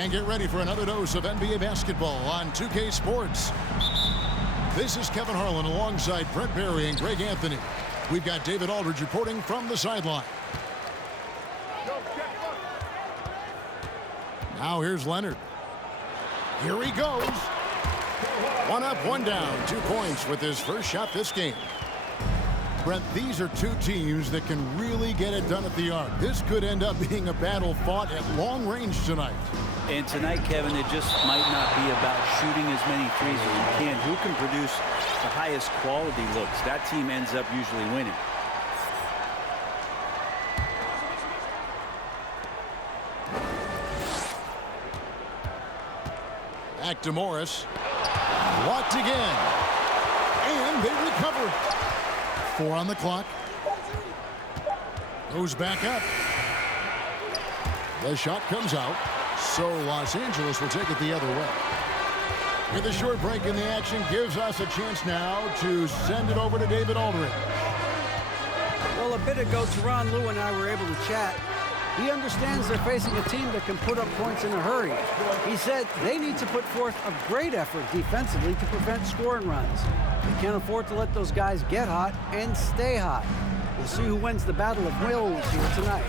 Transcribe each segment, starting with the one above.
And get ready for another dose of NBA basketball on 2K Sports. This is Kevin Harlan alongside Brent Barry and Greg Anthony. We've got David Aldridge reporting from the sideline. Now here's Leonard. Here he goes. One up, one down. 2 points with his first shot this game. Brent, these are two teams that can really get it done at the arc. This could end up being a battle fought at long range tonight. And tonight, Kevin, it just might not be about shooting as many threes as you can. Who can produce the highest quality looks? That team ends up usually winning. Back to Morris. Blocked again. And they recover. 4 on the clock. Goes back up. The shot comes out. So Los Angeles will take it the other way. With a short break in the action gives us a chance now to send it over to David Aldridge. Well, a bit ago, Teron Lue and I were able to chat. He understands they're facing a team that can put up points in a hurry. He said they need to put forth a great effort defensively to prevent scoring runs. They can't afford to let those guys get hot and stay hot. We'll see who wins the battle of wills here tonight.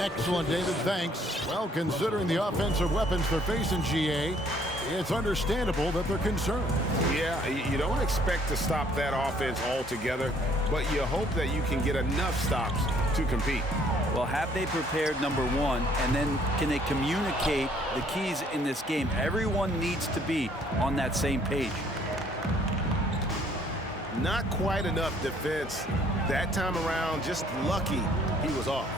Excellent, David. Thanks. Well, considering the offensive weapons they're facing, GA, it's understandable that they're concerned. Yeah, you don't expect to stop that offense altogether, but you hope that you can get enough stops to compete. Well, have they prepared, number one, and then can they communicate the keys in this game? Everyone needs to be on that same page. Not quite enough defense that time around. Just lucky he was off.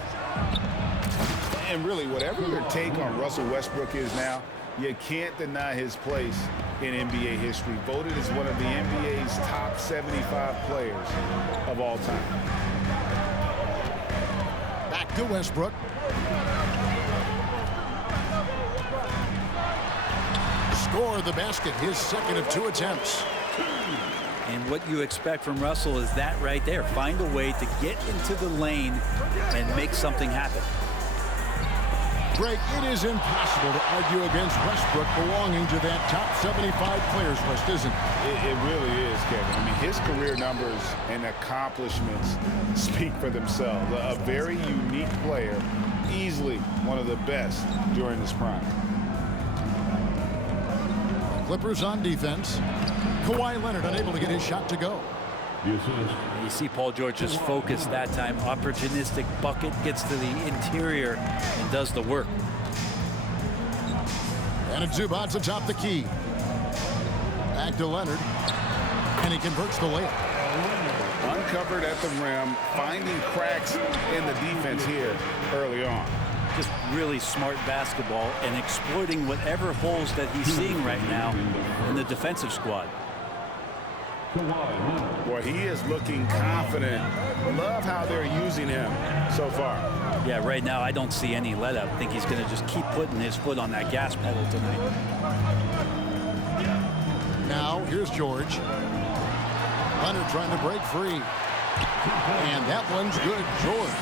And really, whatever your take on Russell Westbrook is now, you can't deny his place in NBA history. Voted as one of the NBA's top 75 players of all time. Back to Westbrook. Score the basket, his second of 2 attempts. And what you expect from Russell is that right there. Find a way to get into the lane and make something happen. Greg, it is impossible to argue against Westbrook belonging to that top 75 players list, isn't it? It really is, Kevin. I mean, his career numbers and accomplishments speak for themselves. A very unique player, easily one of the best during his prime. Clippers on defense. Kawhi Leonard unable to get his shot to go. You see Paul George's focus that time. Opportunistic bucket, gets to the interior and does the work. And it's Zubats atop the key. Back to Leonard. And he converts the layup. Uncovered at the rim, finding cracks in the defense here early on. Just really smart basketball and exploiting whatever holes that he's seeing right now in the defensive squad. Well, he is looking confident. Love how they're using him so far. Yeah, right now I don't see any let up. I think he's going to just keep putting his foot on that gas pedal tonight. Now, here's George. Leonard trying to break free. And that one's good. George.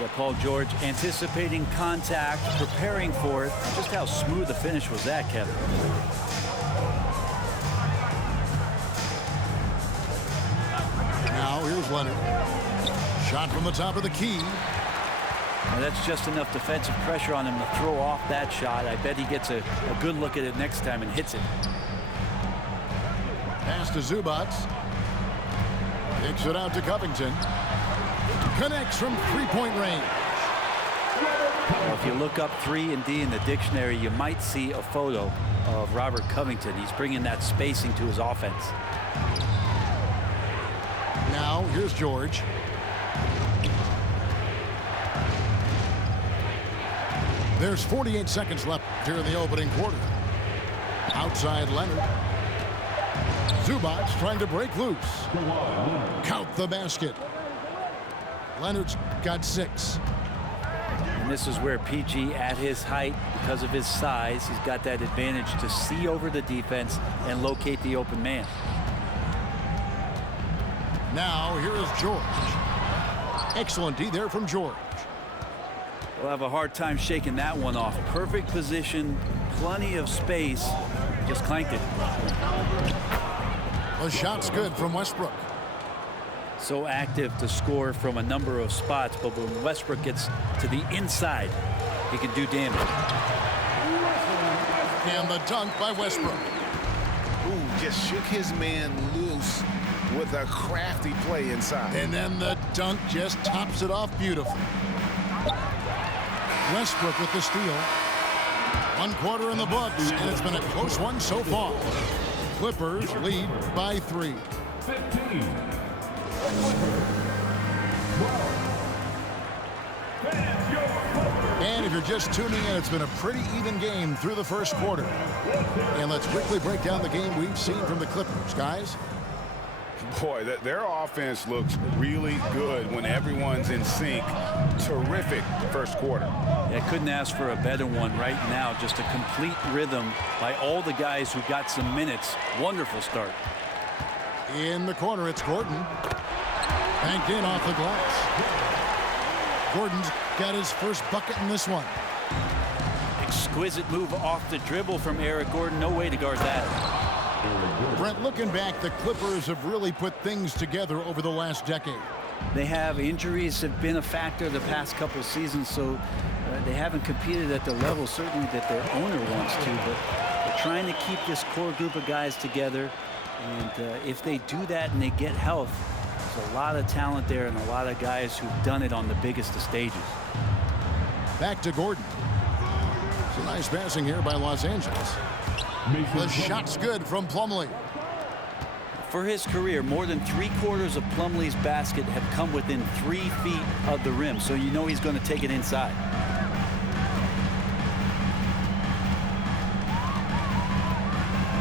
Yeah, Paul George anticipating contact, preparing for it. Just how smooth the finish was that, Kevin. Now here's Leonard. Shot from the top of the key. Well, that's just enough defensive pressure on him to throw off that shot. I bet he gets a good look at it next time and hits it. Pass to Zubats. Kicks it out to Covington. Connects from three-point range. Well, if you look up 3 and D in the dictionary, you might see a photo of Robert Covington. He's bringing that spacing to his offense. Now, here's George. There's 48 seconds left here in the opening quarter. Outside Leonard. Zubats trying to break loose. Count the basket. Leonard's got 6. And this is where PG, at his height, because of his size, he's got that advantage to see over the defense and locate the open man. Now, here is George. Excellent D there from George. We'll have a hard time shaking that one off. Perfect position, plenty of space, just clanked it. The shot's good from Westbrook. So active to score from a number of spots, but when Westbrook gets to the inside, he can do damage. And the dunk by Westbrook. Ooh, just shook his man loose with a crafty play inside. And then the dunk just tops it off beautifully. Westbrook with the steal. 1 quarter in the books, and it's been a close one so far. Clippers lead by 3. 15. And if you're just tuning in, it's been a pretty even game through the first quarter. And let's quickly break down the game we've seen from the Clippers, guys. Boy, their offense looks really good when everyone's in sync. Terrific first quarter. Yeah, couldn't ask for a better one right now. Just a complete rhythm by all the guys who got some minutes. Wonderful start. In the corner, it's Gordon. Banked in off the glass. Gordon's got his first bucket in this one. Exquisite move off the dribble from Eric Gordon. No way to guard that. Brent, looking back, the Clippers have really put things together over the last decade. They have injuries have been a factor the past couple seasons, so they haven't competed at the level certainly that their owner wants to, but they're trying to keep this core group of guys together. And if they do that and they get health, there's a lot of talent there and a lot of guys who've done it on the biggest of stages. Back to Gordon. It's a nice passing here by Los Angeles. The shot's good from Plumlee. For his career, more than 3/4 of Plumlee's basket have come within 3 feet of the rim, so you know he's going to take it inside.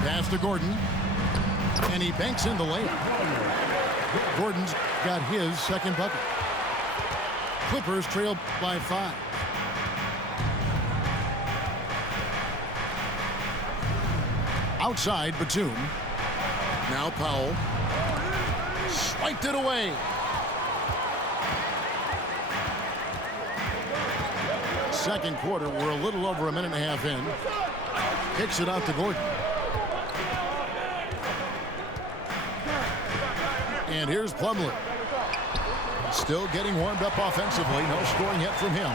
Pass to Gordon, and he banks in the layup. Gordon's got his second bucket. Clippers trail by 5. Outside, Batum. Now Powell. Swiped it away. Second quarter, we're a little over a minute and a half in. Kicks it out to Gordon. And here's Plumlee. Still getting warmed up offensively. No scoring yet from him.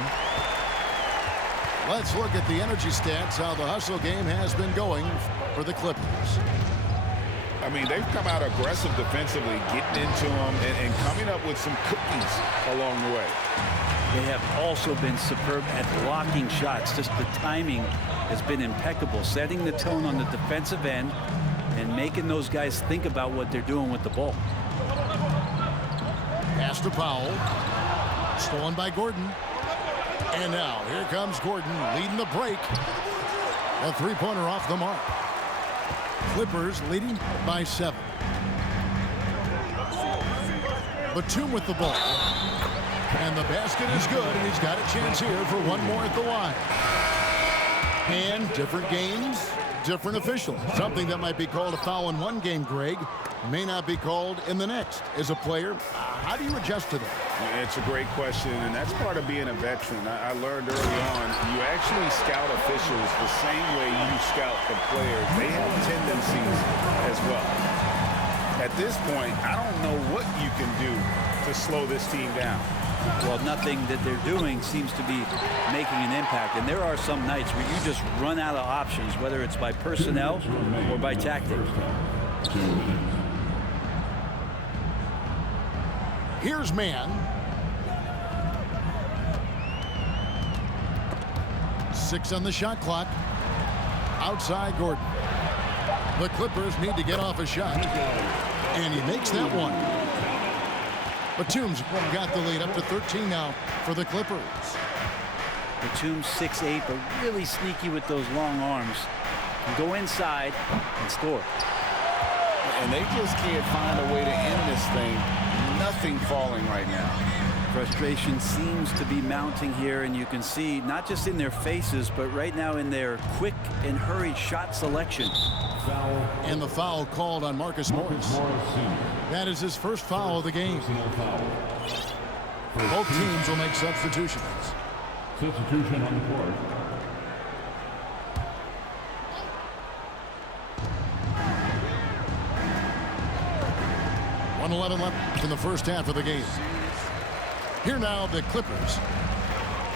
Let's look at the energy stats, how the hustle game has been going for the Clippers. I mean, they've come out aggressive defensively, getting into them and coming up with some cookies along the way. They have also been superb at blocking shots. Just the timing has been impeccable, setting the tone on the defensive end and making those guys think about what they're doing with the ball. Pass to Powell. Stolen by Gordon. And now, here comes Gordon leading the break. A three-pointer off the mark. Clippers leading by 7. Batum with the ball. And the basket is good, and he's got a chance here for one more at the line. And different games, different officials. Something that might be called a foul in one game, Greg, may not be called in the next. As a player, how do you adjust to that? It's a great question, and that's part of being a veteran. I learned early on, you actually scout officials the same way you scout the players. They have tendencies as well. At this point, I don't know what you can do to slow this team down. Well, nothing that they're doing seems to be making an impact. And there are some nights where you just run out of options, whether it's by personnel or by tactics. Here's man. 6 on the shot clock. Outside Gordon. The Clippers need to get off a shot. And he makes that one. Batum's got the lead up to 13 now for the Clippers. Batum's 6'8", but really sneaky with those long arms. Can go inside and score. And they just can't find a way to end this thing. Nothing falling right now. Frustration seems to be mounting here, and you can see not just in their faces, but right now in their quick and hurried shot selection. And the foul called on Marcus Morris. That is his first foul of the game. Both teams will make substitutions. Substitution on the court. 1:11 left in the first half of the game. Here now, the Clippers.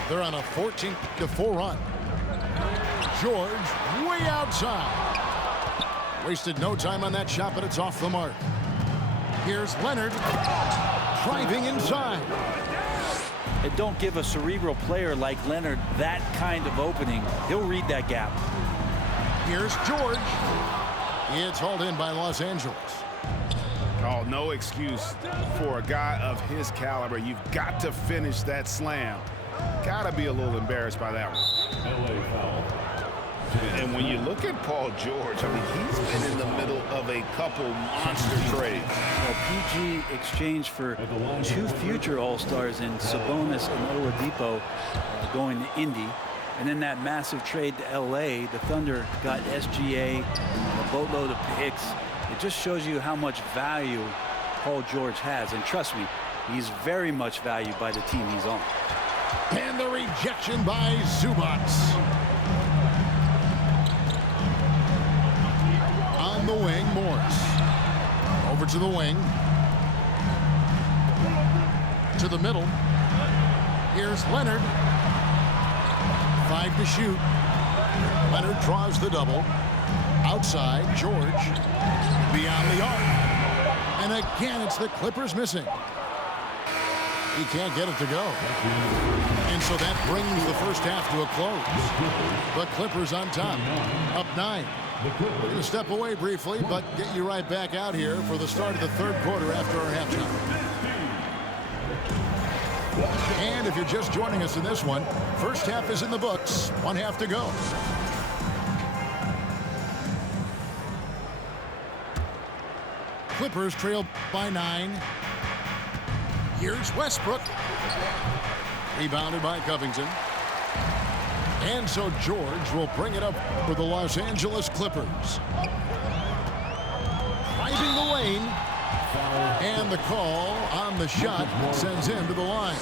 They're on a 14-4 run. George way outside. Wasted no time on that shot, but it's off the mark. Here's Leonard driving inside. And don't give a cerebral player like Leonard that kind of opening. He'll read that gap. Here's George. It's hauled in by Los Angeles. Oh, no excuse for a guy of his caliber. You've got to finish that slam. Got to be a little embarrassed by that one. LA foul. And when you look at Paul George, I mean, he's been in the middle of a couple monster trades. Well, PG exchanged for two future All-Stars in Sabonis and Oladipo going to Indy. And then that massive trade to LA, the Thunder got SGA, a boatload of picks. It just shows you how much value Paul George has. And trust me, he's very much valued by the team he's on. And the rejection by Zubac. On the wing, Morris. Over to the wing. To the middle. Here's Leonard. 5 to shoot. Leonard draws the double. Outside, George. Beyond the arc. And again, it's the Clippers missing. He can't get it to go. And so that brings the first half to a close. The Clippers on top, up 9. We're going to step away briefly, but get you right back out here for the start of the third quarter after our halftime. And if you're just joining us in this one, first half is in the books. 1 half to go. Clippers trail by 9. Here's Westbrook. Rebounded by Covington. And so George will bring it up for the Los Angeles Clippers. Driving the lane. And the call on the shot sends him to the line.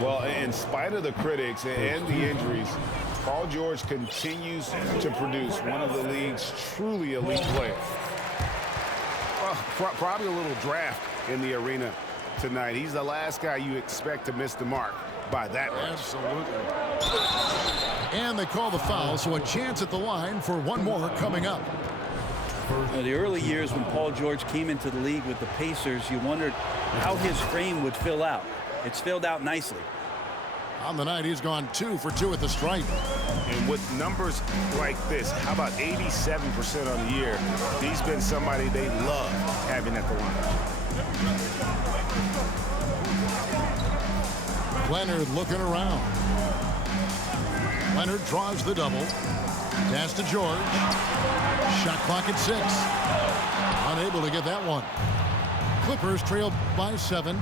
Well, in spite of the critics and the injuries, Paul George continues to produce one of the league's truly elite players. Well, probably a little draft in the arena tonight. He's the last guy you expect to miss the mark by that much. Absolutely. And they call the foul, so a chance at the line for one more coming up. Now, the early years when Paul George came into the league with the Pacers, you wondered how his frame would fill out. It's filled out nicely. On the night, he's gone 2 for 2 at the stripe. And with numbers like this, how about 87% on the year? He's been somebody they love having at the line. Leonard looking around. Leonard draws the double. Pass to George. Shot clock at 6. Unable to get that one. Clippers trail by 7.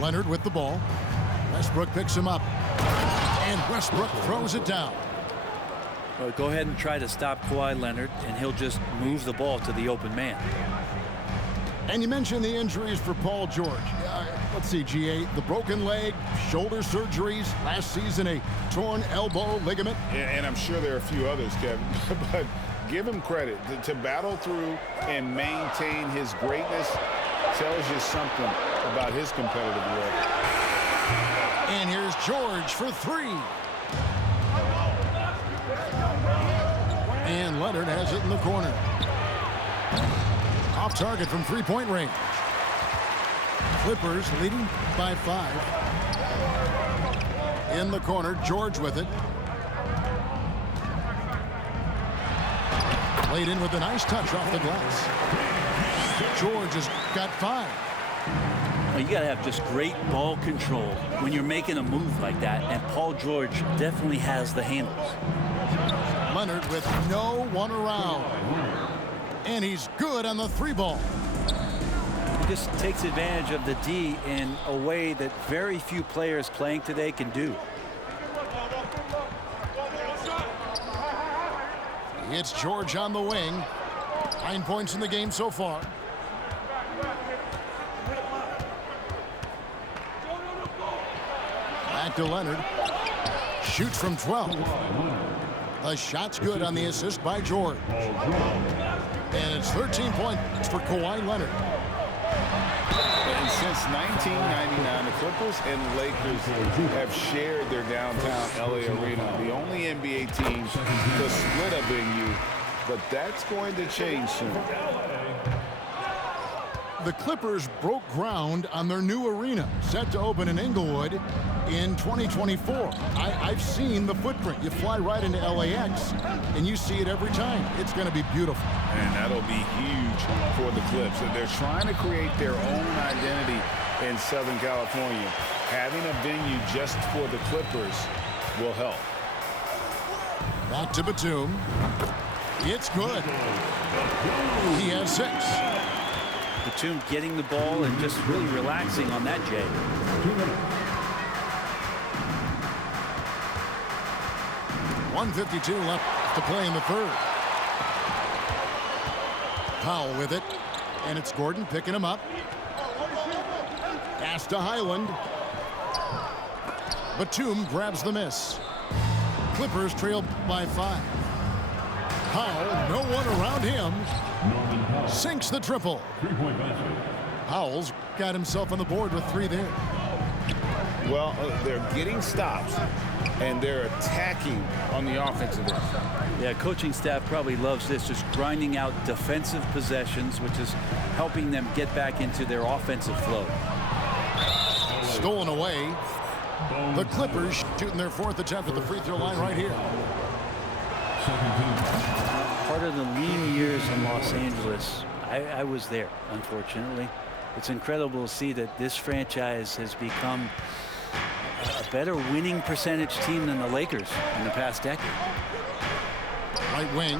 Leonard with the ball. Westbrook picks him up. And Westbrook throws it down. Well, go ahead and try to stop Kawhi Leonard, and he'll just move the ball to the open man. And you mentioned the injuries for Paul George. Let's see, G8, the broken leg, shoulder surgeries, last season a torn elbow ligament. And I'm sure there are a few others, Kevin, but give him credit. To battle through and maintain his greatness tells you something about his competitive work. And here's George for 3. And Leonard has it in the corner. Off target from three-point range. Clippers leading by 5. In the corner, George with it. Played in with a nice touch off the glass. George has got 5. Well, you got to have just great ball control when you're making a move like that, and Paul George definitely has the handles. Leonard with no one around. And he's good on the 3-ball. He just takes advantage of the D in a way that very few players playing today can do. It's George on the wing. 9 points in the game so far. Back to Leonard. Shoots from 12. The shot's good on the assist by George. And it's 13 points for Kawhi Leonard. And since 1999, the Clippers and Lakers have shared their downtown LA arena. The only NBA teams to split a venue, but that's going to change soon. The Clippers broke ground on their new arena, set to open in Inglewood in 2024. I've seen the footprint. You fly right into LAX, and you see it every time. It's going to be beautiful. And that'll be huge for the Clips. And they're trying to create their own identity in Southern California. Having a venue just for the Clippers will help. Back to Batum. It's good. He has 6. Batum getting the ball and just really relaxing on that, Jay. .152 left to play in the third. Powell with it, and it's Gordon picking him up. Pass to Highland. Batum grabs the miss. Clippers trail by 5. Powell, no one around him. Sinks the triple. Powell's got himself on the board with 3 there. Well, they're getting stops, and they're attacking on the offensive end. Yeah, coaching staff probably loves this, just grinding out defensive possessions, which is helping them get back into their offensive flow. Stolen away. The Clippers shooting their 4th attempt at the free throw line right here. Part of the lean years in Los Angeles, I was there, unfortunately. It's incredible to see that this franchise has become a better winning percentage team than the Lakers in the past decade. Right wing.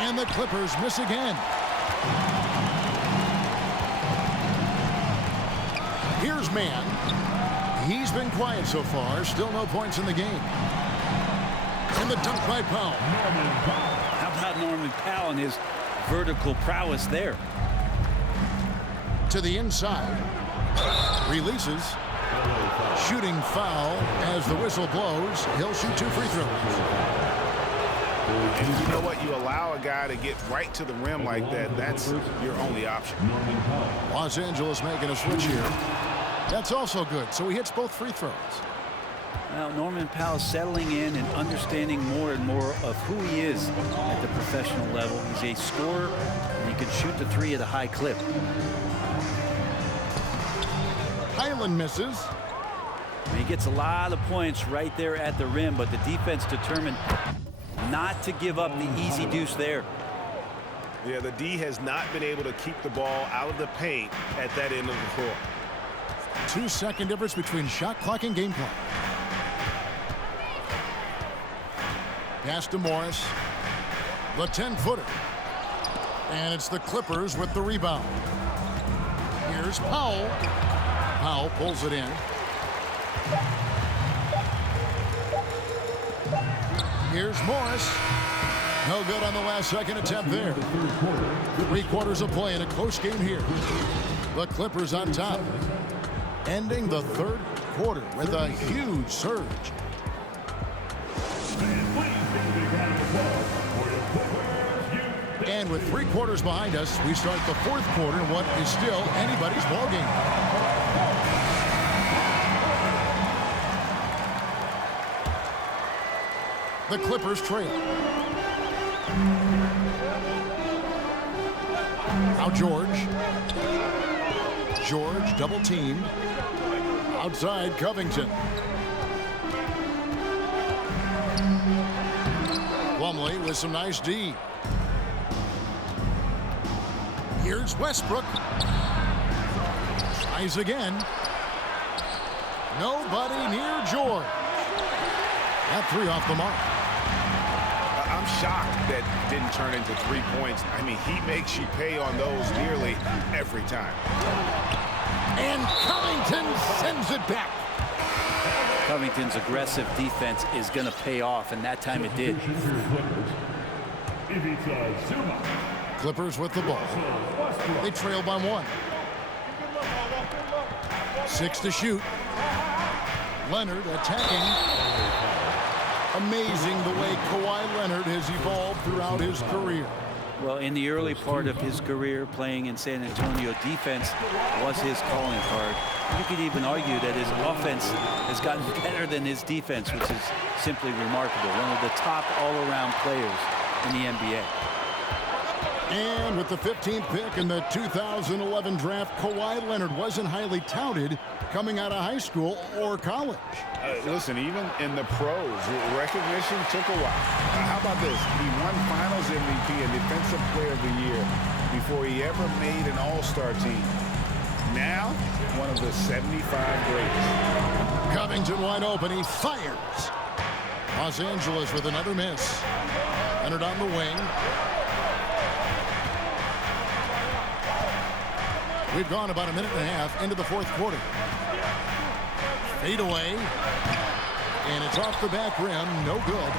And the Clippers miss again. Here's Mann. He's been quiet so far. Still no points in the game. And the dunk by Powell. How about Norman Powell and his vertical prowess there? To the inside. Releases. Shooting foul as the whistle blows. He'll shoot 2 free throws. And you know what? You allow a guy to get right to the rim like that. That's your only option. Los Angeles making a switch here. That's also good. So he hits both free throws. Now, Norman Powell settling in and understanding more and more of who he is at the professional level. He's a scorer, and he can shoot the 3 at a high clip. Highland misses. And he gets a lot of points right there at the rim, but the defense determined not to give up the easy deuce there. Yeah, the D has not been able to keep the ball out of the paint at that end of the court. 2-second difference between shot clock and game clock. Pass to Morris. The 10-footer. And it's the Clippers with the rebound. Here's Powell. Powell pulls it in. Here's Morris. No good on the last second attempt there. 3 quarters of play in a close game here. The Clippers on top. Ending the 3rd quarter with a huge surge. And with 3 quarters behind us, we start the 4th quarter in what is still anybody's ball game. The Clippers trail. Now George. George double teamed. Outside Covington. Plumlee with some nice D. Here's Westbrook. Tries again. Nobody near George. That 3 off the mark. I'm shocked that didn't turn into 3 points. I mean, he makes you pay on those nearly every time. And Covington sends it back. Covington's aggressive defense is going to pay off, and that time it did. Clippers with the ball. They trail by 1. 6 to shoot. Leonard attacking. Amazing the way Kawhi Leonard has evolved throughout his career. Well, in the early part of his career playing in San Antonio, defense was his calling card. You could even argue that his offense has gotten better than his defense, which is simply remarkable. One of the top all-around players in the NBA. And with the 15th pick in the 2011 draft, Kawhi Leonard wasn't highly touted coming out of high school or college. Listen, even in the pros, recognition took a while. How about this? He won Finals MVP and Defensive Player of the Year before he ever made an All-Star team. Now, one of the 75 greatest. Covington wide open. He fires. Los Angeles with another miss. Leonard on the wing. We've gone about a minute and a half into the fourth quarter. Fade away. And it's off the back rim. No good.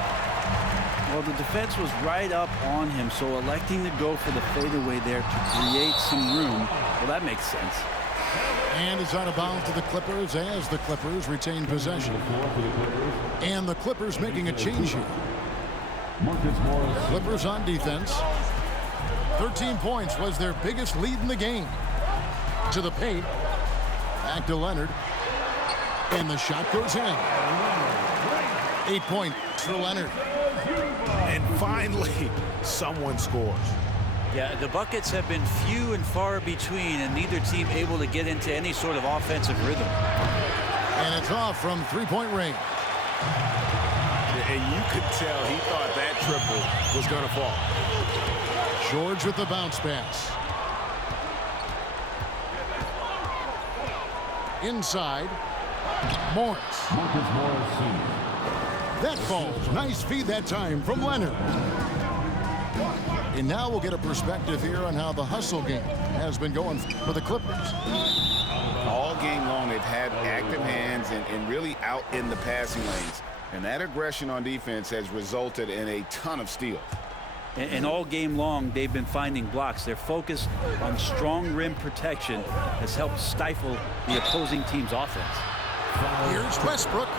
Well, the defense was right up on him, so electing to go for the fadeaway there to create some room, well, that makes sense. And it's out of bounds to the Clippers as the Clippers retain possession. And the Clippers making a change here. Clippers on defense. 13 points was their biggest lead in the game. To the paint. Back to Leonard. And the shot goes in. 8 points for Leonard. And finally, someone scores. Yeah, the buckets have been few and far between, and neither team able to get into any sort of offensive rhythm. And it's off from three-point range. And you could tell he thought that triple was going to fall. George with the bounce pass. Inside. Morris. That falls. Nice feed that time from Leonard. And now we'll get a perspective here on how the hustle game has been going for the Clippers. All game long, they've had active hands and really out in the passing lanes. And that aggression on defense has resulted in a ton of steals. And all game long, they've been finding blocks. Their focus on strong rim protection has helped stifle the opposing team's offense. Here's Westbrook.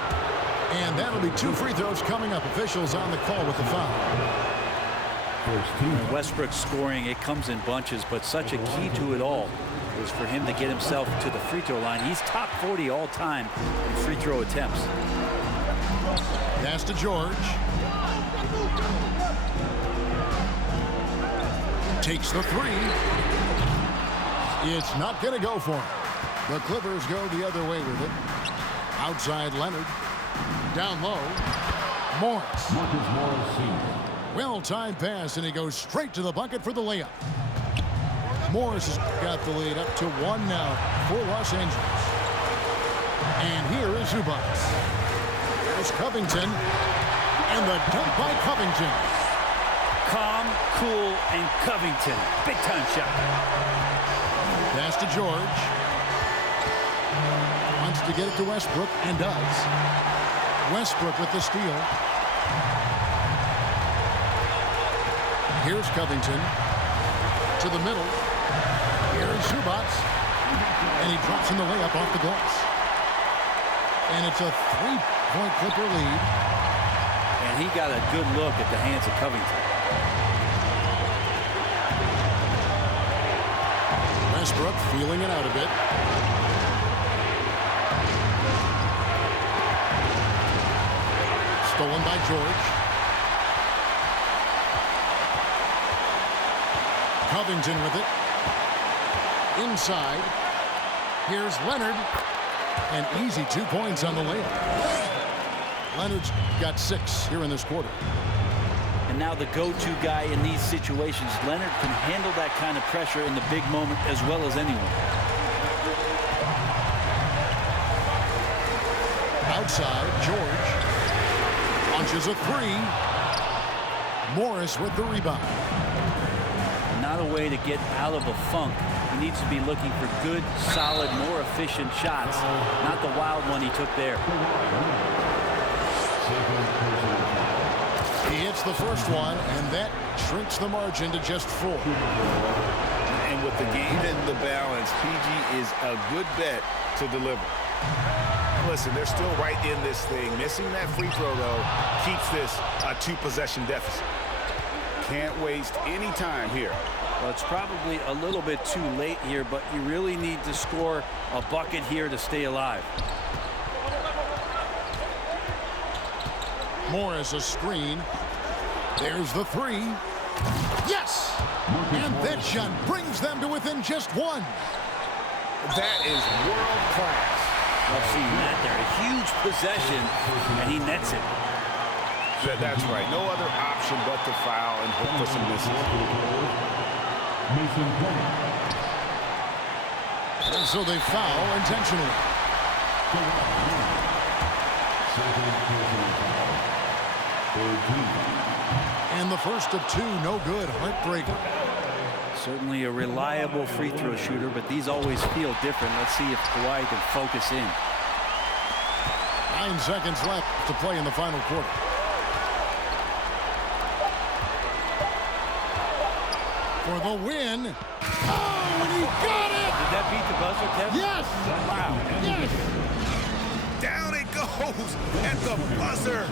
And that'll be 2 free throws coming up. Officials on the call with the foul. Westbrook scoring, it comes in bunches, but such a key to it all is for him to get himself to the free throw line. He's top 40 all time in free throw attempts. Pass to George. Takes the three. It's not going to go for him. The Clippers go the other way with it. Outside Leonard. Down low. Morris. Well-timed pass, and he goes straight to the bucket for the layup. Morris has got the lead up to 1 now for Los Angeles. And here is Zubac. There's Covington. And the dunk by Covington. Calm, cool, and Covington. Big-time shot. Pass to George. Wants to get it to Westbrook, and does. Westbrook with the steal. Here's Covington. To the middle. Here's Zubac. And he drops in the layup off the glass. And it's a 3-point Clipper lead. And he got a good look at the hands of Covington. Westbrook feeling it out a bit. Stolen by George. Covington with it. Inside. Here's Leonard. And easy 2 points on the layup. Leonard's got 6 here in this quarter. And now the go-to guy in these situations. Leonard can handle that kind of pressure in the big moment as well as anyone. Outside, George launches a 3. Morris with the rebound. Not a way to get out of a funk. He needs to be looking for good, solid, more efficient shots. Not the wild one he took there. He hits the first one, and that shrinks the margin to just 4. And with the game in the balance, PG is a good bet to deliver. Listen, they're still right in this thing. Missing that free throw, though, keeps this a 2-possession deficit. Can't waste any time here. Well, it's probably a little bit too late here, but you really need to score a bucket here to stay alive. Morris a screen. There's the three. Yes! And that shot brings them to within just one. That is world class. I've seen that there. A huge possession, and he nets it. That's right. No other option but to foul and hope for some misses. And so they foul intentionally. And the first of two, no good. Heartbreaker. Certainly a reliable free throw shooter, but these always feel different. Let's see if Kawhi can focus in. 9 seconds left to play in the final quarter. For the win. Oh, and he got it! Did that beat the buzzer, Kevin? Yes! Wow. Yes! Down it goes at the buzzer.